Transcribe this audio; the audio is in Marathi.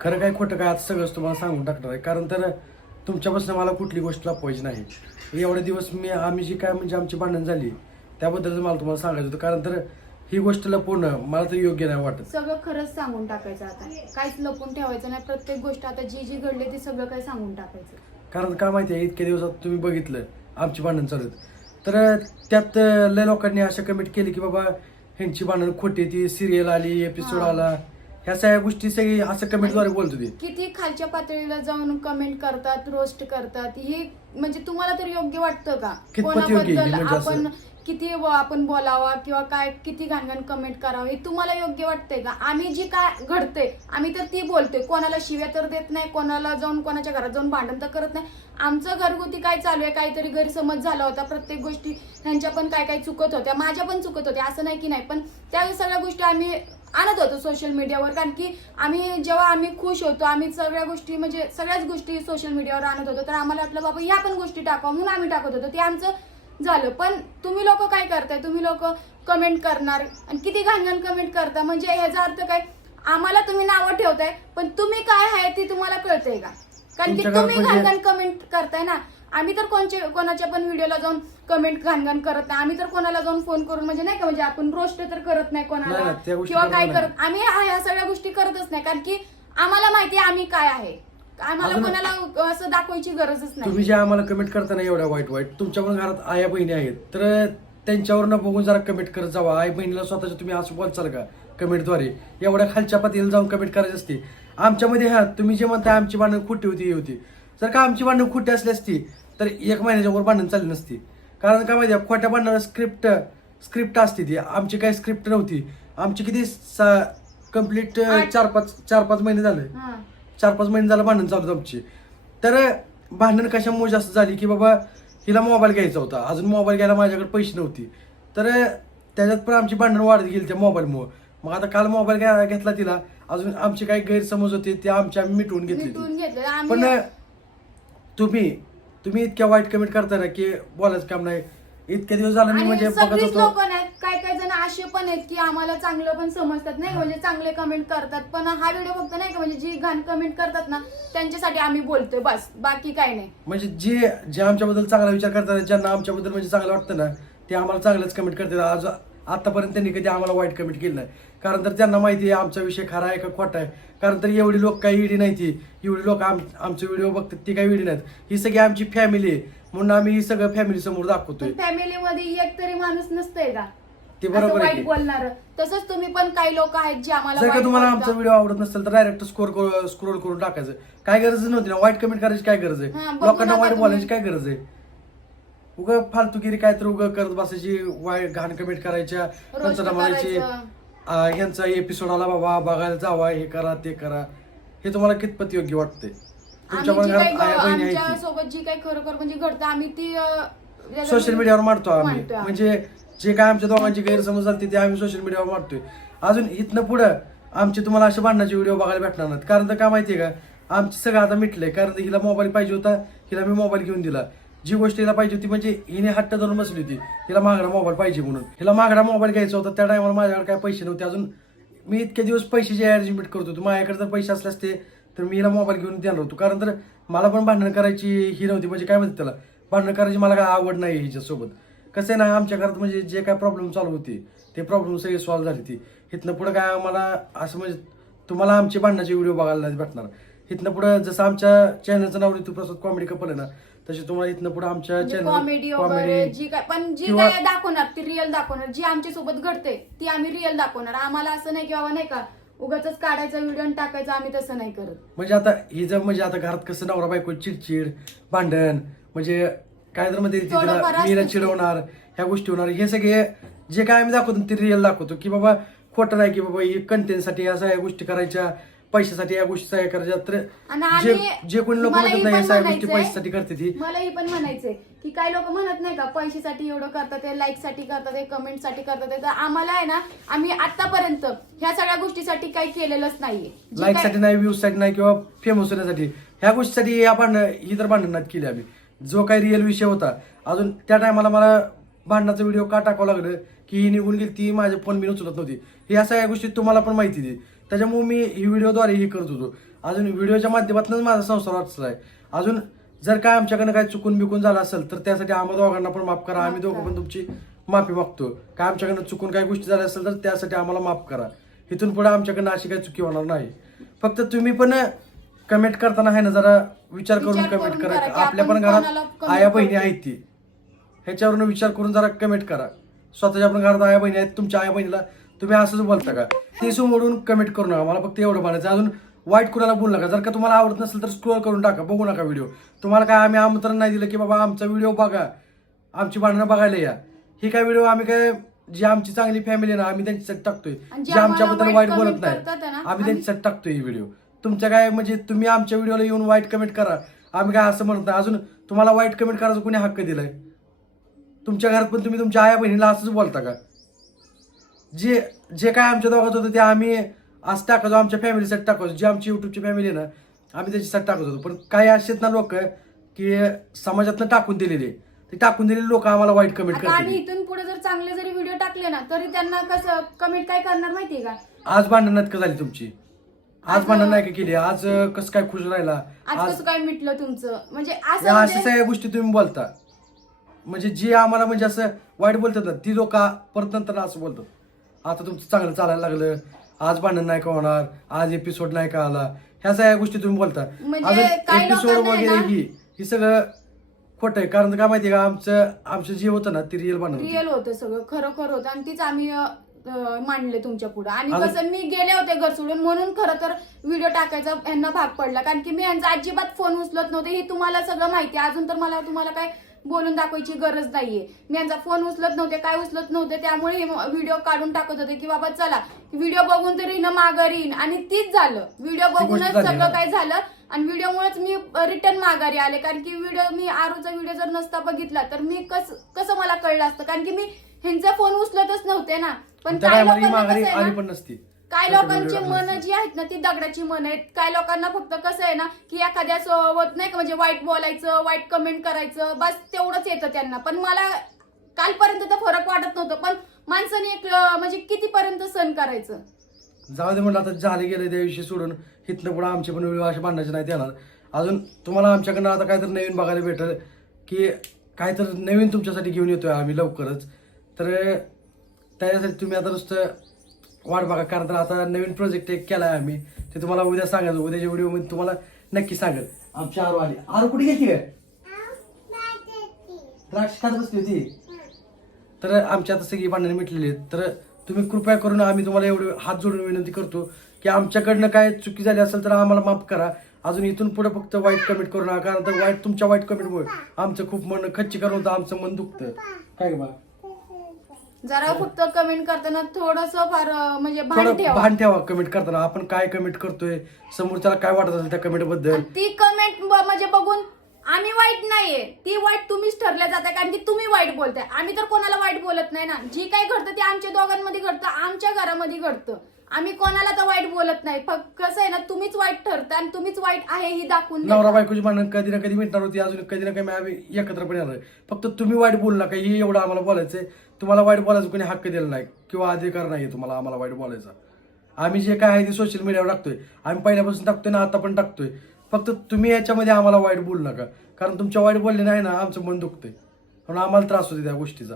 खरं काय खोटं काय आता सगळंच तुम्हाला सांगून टाकणार आहे. कारण तर तुमच्यापासून मला कुठली गोष्ट लपवायची नाही. एवढे दिवस मी आम्ही जी काय म्हणजे आमची भांडण झाली त्याबद्दल मला तुम्हाला सांगायचं होतं. कारण तर ही गोष्ट लपवणं मला तर योग्य नाही वाटत. सगळं खरंच सांगून टाकायचं आता. काहीच लपून ठेवायचं नाही. प्रत्येक गोष्ट आता जी जी घडली ती सगळं काही सांगून टाकायचं. कारण का माहिती आहे इतक्या दिवसात तुम्ही बघितलं आमची भांडण चालू आहेत. तर त्यात लय लोकांनी असं कमेंट केली की बाबा ह्यांची भांडण खोटी ती सिरियल आली एपिसोड हा. आला. ह्या सगळ्या गोष्टी सगळी असं कमेंटद्वारे बोलत होती. किती खालच्या पातळीला जाऊन कमेंट करतात रोस्ट करतात हे म्हणजे तुम्हाला तर योग्य वाटतं का? कितपत योग्य आहे? म्हणजे असं- आपण किती व- आपण बोलावा किंवा काय किती घाणघाण कमेंट करावं हे तुम्हाला योग्य वाटतंय का? आम्ही जी काय घडते आम्ही तर ती बोलतोय. कोणाला शिव्या तर देत नाही कोणाला जाऊन कोणाच्या घरात जाऊन भांडण तर करत नाही. आमचं घरगुती काय चालू आहे? काहीतरी गैरसमज झाला होता. प्रत्येक गोष्टी त्यांच्या पण काय काय चुकत होत्या माझ्या पण चुकत होत्या असं नाही की नाही. पण त्या सगळ्या गोष्टी आम्ही आणत होतो सोशल मीडियावर कारण की आम्ही जेव्हा आम्ही खुश होतो आम्ही सगळ्या गोष्टी म्हणजे सगळ्याच गोष्टी सोशल मीडियावर आणत होतो. तर आम्हाला वाटलं बाबा ह्या पण गोष्टी टाकावं. म्हणून आम्ही टाकत होतो. ते आमचं झालं. पण तुम्ही लोक काय करताय? तुम्ही लोक कमेंट करणार. आणि किती घाणघाण कमेंट करता? म्हणजे ह्याचा अर्थ काय? आम्हाला तुम्ही नावं ठेवताय पण तुम्ही काय आहे ते तुम्हाला कळतंय का? कारण की तुम्ही म्हणजे- घाणघाण कमेंट करताय ना. आम्ही तर कोणचे कोणाच्या पण व्हिडिओला जाऊन कमेंट घाणघाण करत नाही. आम्ही तर कोणाला जाऊन फोन करून म्हणजे नाही का म्हणजे आपण रोस्ट तर करत नाही नाही, कोणाला. नाही, त्या गोष्टी किंवा काय नाही. करत आम्ही ह्या ह्या सगळ्या गोष्टी करतच नाही. कारण की आम्हाला माहिती आहे आम्ही काय आहे. आम्हाला अजून- कोणाला असं दाखवायची गरजच नाही. तुम्ही जे आम्हाला कमेंट करताना एवढ्या वाईट वाईट तुमच्या पण घरात आया बहिणी आहेत. तर त्यांच्यावरनं बघून जरा कमेंट करत जावा. आई बहिणीला स्वतःच्या तुम्ही असं बोलचाल का? कमेंटद्वारे एवढ्या खालच्या पातळीला जाऊन कमेंट करायची असते. आमच्यामध्ये हा तुम्ही जे म्हणताय आमची भांडण खोटी होती हे होती. जर का आमची भांडण खोटी असली असती तर एक महिन्याच्या वर भांडण चालली नसती. कारण काय माहिती आहे, खोट्या भांडणाला स्क्रिप्ट स्क्रिप्ट असते ती. आमची काही स्क्रिप्ट नव्हती. आमची किती कंप्लीट चार पाच चार पाच महिने झाले. चार पाच महिने झालं भांडण चालू आमची. तर भांडण कशामुळे जास्त झाली की बाबा हिला मोबाईल घ्यायचा होता. अजून मोबाईल घ्यायला माझ्याकडे पैसे नव्हते. तर त्याच्यात पण आमची भांडण वाढत गेली त्या मोबाईलमुळं मग आता काल मोबाईल घ्या घेतला तिला. अजून आमचे काही गैरसमज होते ते आमच्या आम्ही मिटवून घेतले पण तुम्ही तुम्ही इतक्या वाईट कमेंट करता ना की बोलायचं काम नाही. इतक्या दिवस झालं मी आणि म्हणजे बघत सगळीच होतो. लोक नाहीत काय काय जण असे पण आहेत की आम्हाला चांगलं पण समजतात नाही का? म्हणजे चांगले कमेंट करतात. पण हा व्हिडिओ फक्त नाही का म्हणजे जी घाण कमेंट करतात ना त्यांच्यासाठी आम्ही बोलतोय बस. बाकी काय नाही. म्हणजे जे जे आमच्याबद्दल चांगला विचार करतात ज्यांना आमच्याबद्दल म्हणजे चांगलं वाटतं ना ते आम्हाला चांगलंच कमेंट करतात. आज आतापर्यंत त्यांनी कधी आम्हाला वाईट कमेंट केलं नाही. कारण तर त्यांना माहिती आहे आमचा विषय खरा आहे का खोटा आहे. कारण तर एवढी लोक काही इडी नाही ती एवढी लोक आम आमचे व्हिडिओ बघतात ती काही इडी नाहीत. ही सगळी आमची फॅमिली आहे. म्हणून आम्ही ही सगळं फॅमिली समोर दाखवतोय. फॅमिलीमध्ये एक तरी माणूस नसतंय का? ते बरोबर आहे वाईट की. बोलणार. तसंच तुम्ही पण काही लोक आहेत जे आम्हाला जर का वाईट तुम्हाला. आमचा व्हिडिओ आवडत नसेल तर डायरेक्ट स्कोर स्क्रोल करून टाकायचं. काय गरज नव्हती ना. वाईट कमेंट करायची काय गरज हा, आहे बघू लोकांना नका वाईट तुम्ही. बोलायची काय गरज आहे? उग फालतुगिरी काय तर उग करत बसायची वाईट घाण कमेंट करायच्या नंतर म्हणायची करायचं. आ, ह्यांचा एपिसोड आला बाबा बघायला जावा हे करा ते करा. हे तुम्हाला कितपत योग्य वाटते तुमच्या आम्ही पण जी काही घरात आया बहिणी आमच्या आहेत सोबत जी काही खरोखर म्हणजे घडतं आम्ही ती अं, सोशल मीडियावर मारतो आम्ही. मांडतोय आम्ही. म्हणजे जे काय आमच्या दोघांची गैरसमज झाली ते आम्ही सोशल मीडियावर मारतोय अजून इथनं पुढं आमचे तुम्हाला असे भांडणाचे व्हिडिओ बघायला भेटणार नाहीत. कारण तर काय माहितीये का? आमचं सगळं आता मिटलंय. कारण तर हिला मोबाईल पाहिजे होता हिला मी मोबाईल घेऊन दिला. जी गोष्ट हिला पाहिजे होती म्हणजे हिने हट्ट धरून बसली होती. हिला महागडा मोबाईल पाहिजे म्हणून. हिला महागडा मोबाईल घ्यायचा होता त्या टायमाला माझ्याकडे काय पैसे नव्हते. अजून मी इतके दिवस पैशाची अरेंजमेंट करत होतो. माझ्याकडे जर पैसे असले असते तर मी हिला मोबाईल घेऊन देणार होतो. कारण तर मला पण भांडण करायची ही नव्हती. म्हणजे काय म्हणते त्याला? भांडण करायची मला काय आवड नाही हिच्यासोबत. कसं आहे ना आमच्या घरात म्हणजे जे काय प्रॉब्लेम चालू होते ते प्रॉब्लेम सगळी सॉल्व्ह झाली ती इथनं पुढं काय आम्हाला असं म्हणजे तुम्हाला आमचे भांडणाचे व्हिडिओ बघायला नाही भेटणार. इथनं पुढं जसं आमच्या चॅनलचं नाव ऋतू प्रसाद कॉमेडी कपल आहे ना तसे तुम्हाला इथनं पुढं आमच्या चॅनल कॉमेडी म्हणजे वगैरे जी काय पण जी किंवा- काय दाखवणार ती रिअल दाखवणार. जी आमच्यासोबत घडते ती आम्ही रिअल दाखवणार. आम्हाला असं नाही की बाबा नाही का उगाच काढायचा व्हिडिओ आणि टाकायचा आम्ही तसं नाही करत. म्हणजे आता ही जर म्हणजे आता घरात कसं नवरा बायको चिडचिड भांडण म्हणजे काय तर थोडंफार तिला मीला. चिडवणार ह्या गोष्टी होणार. हे सगळे जे काय आम्ही दाखवतो ते रिअल दाखवतो. की बाबा खोटं नाही की बाबा ही कंटेंटसाठी या सगळ्या गोष्टी करायच्या पैशासाठी या गोष्टी सगळ्या करायच्या. तर आणि जे आम्ही- जे कोणी लोक मला म्हणतात हे नाही या पण सगळ्या गोष्टी म्हणायचंय- पैशासाठी करते ती. मला ही पण म्हणायचंय की काही लोक म्हणत नाही का पैशासाठी एवढं करतात ते लाईकसाठी करतात ते कमेंटसाठी करतात ते. तर आम्हाला आहे ना आम्ही आतापर्यंत ह्या सगळ्या गोष्टीसाठी काही केलेलंच नाहीये. जी लाईक काय- साठी नाही व्ह्यूजसाठी नाही किंवा फेमस होण्यासाठी. ह्या गोष्टीसाठी या भांडण ही तर भांडणात केली आम्ही. जो काही रिअल विषय होता. अजून त्या टायमाला मला भांडणाचा व्हिडिओ का टाकावं लागलं की ही निघून गेली ती माझ्या फोन मी उचलत नव्हती. ह्या सगळ्या गोष्टी तुम्हाला पण माहिती दे त्याच्यामुळे मी ही व्हिडिओद्वारे हे करत होतो. अजून व्हिडिओच्या माध्यमातूनच माझा संसार वाचला आहे अजून जर काय आमच्याकडनं काय चुकून बिकून झालं असेल तर त्यासाठी आम्हा दोघांना पण माफ करा. आम्ही दोघं पण तुमची माफी मागतो. काय आमच्याकडनं चुकून काय गोष्टी झाल्या असेल तर त्यासाठी आम्हाला माफ करा. इथून पुढे आमच्याकडनं अशी काही चुकी होणार नाही. फक्त तुम्ही पण कमेंट करताना आहे ना जरा विचार करून कमेंट करा. आपल्या पण घरात आया बहिणी. आहेत ती. ह्याच्यावरून विचार करून जरा कमेंट करा. स्वतःच्या पण घरात आया बहिणी आहेत तुमच्या आया बहिणीला तुम्ही असंच बोलता का? ते समोरून कमेंट करू नका. मला फक्त एवढं म्हणायचं अजून वाईट कुणाला बोलू नका. जर का तुम्हाला आवडत नसेल तर स्क्रोल करून टाका. बघू नका व्हिडिओ तुम्हाला काय आम्ही आमंत्रण नाही दिलं की बाबा आमचा व्हिडिओ बघा. आमची भांडणं बघायला या. ही काय व्हिडिओ आम्ही काय जी आमची चांगली फॅमिली ना आम्ही त्यांच्यासाठी टाकतोय. जे आमच्याबद्दल वाईट बोलत नाही आहे आम्ही- त्यांच्यासाठी टाकतोय ही व्हिडिओ तुमच्या काय म्हणजे तुम्ही आमच्या व्हिडिओला येऊन वाईट कमेंट करा. आम्ही काय असं म्हणत नाही. अजून तुम्हाला वाईट कमेंट करायचा कोणी हक्क दिलाय? तुमच्या घरात पण तुम्ही तुमच्या आया बहिणीला असंच बोलता का? जे जे काय आमच्या दोघात होतं ते आम्ही असं टाकायचो आमच्या फॅमिलीसाठी टाकायचो. जी आमची युट्यूबची फॅमिली आहे ना आम्ही त्याच्यासाठी टाकत होतो. पण काही असे आहेत ना लोक की समाजातनं टाकून दिलेले ते टाकून दिलेले लोक आम्हाला वाईट कमेंट आता आम्ही करतात इथून पुढे जर चांगले जरी व्हिडिओ टाकले ना तरी त्यांना कसं कमेंट काय करणार माहितीये का? आज भांडण नाटक झाली तुमची. आज आज- भांडण नाही का केली? आज अं, कसं काय खुश राहिला? आज आज कसं काय मिटलं तुमचं? म्हणजे या असं अशा म्हणजे- सगळ्या गोष्टी तुम्ही बोलता. म्हणजे जी आम्हाला म्हणजे असं वाईट बोलतात ना ती लोक परत नंतर असं बोलतात. आता तुमचं चांगलं चालायला लागलं. आज भांडण नाही का होणार? आज एपिसोड नाही का आला? ह्या सगळ्या गोष्टी तुम्ही बोलता. म्हणजे काही एपिसोड लोकांना आहे वगैरे ना- ही ही सगळं खोटं आहे. कारण काय माहितीये का आमचं आमचं जे होतं ना ते रिअल होतं. रिअल होतं सगळं खरं खरं होतं. आणि तीच आम्ही अं, अं, मांडले तुमच्यापुढे. आणि अगं- कसं मी गेले होते घर सोडून. म्हणून खरं तर व्हिडिओ टाकायचा यांना भाग पडला. कारण की मी यांचा अजिबात फोन उचलत नव्हते. हे तुम्हाला सगळं माहिती आहे. अजून तर मला तुम्हाला काय बोलून दाखवायची गरज नाहीये. मी यांचा फोन उचलत नव्हते काय उचलत नव्हते त्यामुळे हे व्हिडिओ काढून टाकत होते की बाबा चला व्हिडिओ बघून तरी ना माघारी येईन. आणि तीच झालं. व्हिडिओ बघूनच सगळं. काय झालं आणि व्हिडिओमुळेच मी रिटर्न माघारी आले. कारण की व्हिडिओ मी आरूचा व्हिडिओ जर नसता बघितला तर मी कस कसं मला कळलं असतं? कारण की मी ह्यांचा फोन उचलतच नव्हते ना. पण काय लोकांना माघारी कसं आहे आली ना, पण नसती. काय लोकांची मन जी आहेत ना ती दगडाची मन आहेत. काय लोकांना फक्त कसं आहे ना की एखाद्या सोबत नाही का म्हणजे वाईट बोलायचं वाईट कमेंट करायचं बस तेवढंच येतं त्यांना. पण मला कालपर्यंत तर फरक वाटत नव्हतं पण माणसाने एक म्हणजे कितीपर्यंत सण करायचं? जाऊ दे म्हणलं आता झाले गेले त्या विषयी सोडून इथनं पुढे आमचे पण व्हिडिओ असे भांडायचे नाही येणार अजून तुम्हाला आमच्याकडनं आता काहीतरी नवीन बघायला भेटेल की काहीतरी नवीन तुमच्यासाठी घेऊन येतोय आम्ही लवकरच. तर त्याच्यासाठी तुम्ही आता नुसतं वाट बघा कारण तर आता नवीन प्रोजेक्ट एक केलाय आम्ही. ते तुम्हाला उद्या सांगायचं. उद्याच्या व्हिडिओमध्ये तुम्हाला नक्की सांगेल. आमची आरू आली. आरू कुठे गेली काय द्राक्ष खात बसली होती. तर आमची आता सगळी भांडणं मिटलेली आहेत. तर तुम्ही कृपया करून आम्ही तुम्हाला एवढे हात जोडून विनंती करतो की आमच्याकडनं काय चुकी झाली असेल तर आम्हाला माफ करा. अजून इथून पुढे फक्त वाईट कमेंट करू नका. कारण तर वाईट तुमच्या वाईट कमेंटमुळे आमचं खूप मन खच्चीकरण होतं आमचं मन दुखतं. काय बा? जरा फक्त कमेंट करताना थोडस फार म्हणजे भान थोडं ठेवा. भान ठेवा कमेंट करताना. आपण काय कमेंट करतोय? समोरच्याला काय वाटत असेल त्या कमेंटबद्दल? ती कमेंट म्हणजे बघून आम्ही वाईट नाहीये. ती वाईट तुम्हीच ठरल्या जाते कारण की तुम्ही वाईट बोलताय. आम्ही तर कोणाला वाईट बोलत नाही ना. जी काही घडतं ते आमच्या दोघांमध्ये घडतं आमच्या घरामध्ये घडतं. आम्ही कोणाला तर वाईट बोलत नाही. फक्त कसं आहे ना तुम्हीच वाईट ठरता आणि तुम्हीच वाईट आहे ही दाखवून देता. नवरा बायकोची भांडण कधी ना कधी मिटणार होती अजून कधी ना कधी आम्ही एकत्रपणे येणार आहे. फक्त तुम्ही वाईट बोलू नका हे एवढं आम्हाला बोलायचंय. तुम्हाला वाईट बोलायचं कोणी हक्क दिला नाही किंवा अधिकार नाही तुम्हाला आम्हाला वाईट बोलायचा. आम्ही जे काय आहे ते सोशल मीडियावर टाकतोय. आम्ही पहिल्यापासून टाकतोय ना आता पण टाकतोय. फक्त तुम्ही याच्यामध्ये आम्हाला वाईट बोलू नका. कारण तुमच्या वाईट बोलले नाही ना आमचं मन दुखतंय. म्हणून आम्हाला त्रास होते त्या गोष्टीचा.